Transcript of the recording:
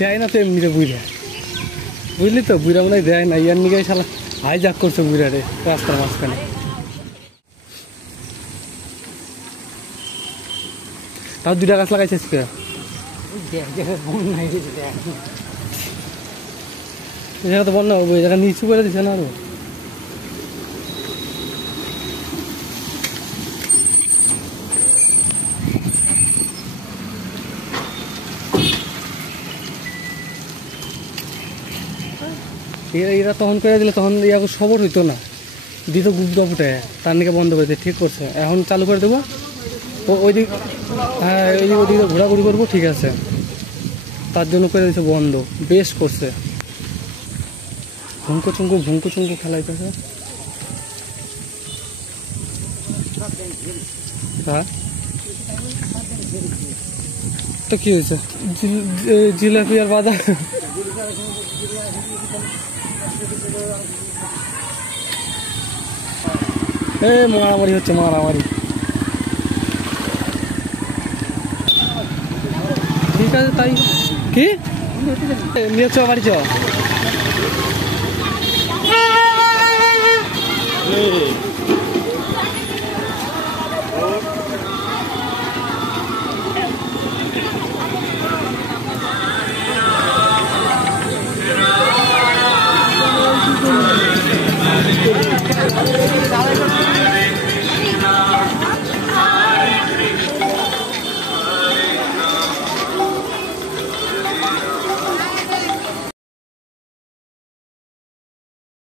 দেয় না তো এমনিতে বুঝে, বুঝলি তো? বুড়া মনে হয় দেয় না, ইয়ার নিয়ে শালা হাইজাক করছে বুড়ারে রাস্তার মাঝখানে। তাও 2টা গাছ লাগাইছিস কে? জায়গা তো বন্যা হবে, জায়গা নিচু করে দিচ্ছে না আরো। এরা তখন করে দিলে তখন ইয়াকে সবর হইতো না, দিত গুপ্ত ফুটে, তার নাকি বন্ধ করে দিয়ে ঠিক করছে। এখন চালু করে দেবো ওইদিক, হ্যাঁ ওইদিকে ঘোরাঘুরি করবো, ঠিক আছে। তার জন্য করে দিচ্ছে বন্ধ, বেশ করছে। ভুঙ্কু চুঙ্কু খেলাইতেছে। হ্যাঁ তো কি হয়েছে? জিলাপি আর বাদা মারামারি হচ্ছে, মারামারি। ঠিক আছে তাই, কি নিয়ে চ বাড়ি চ।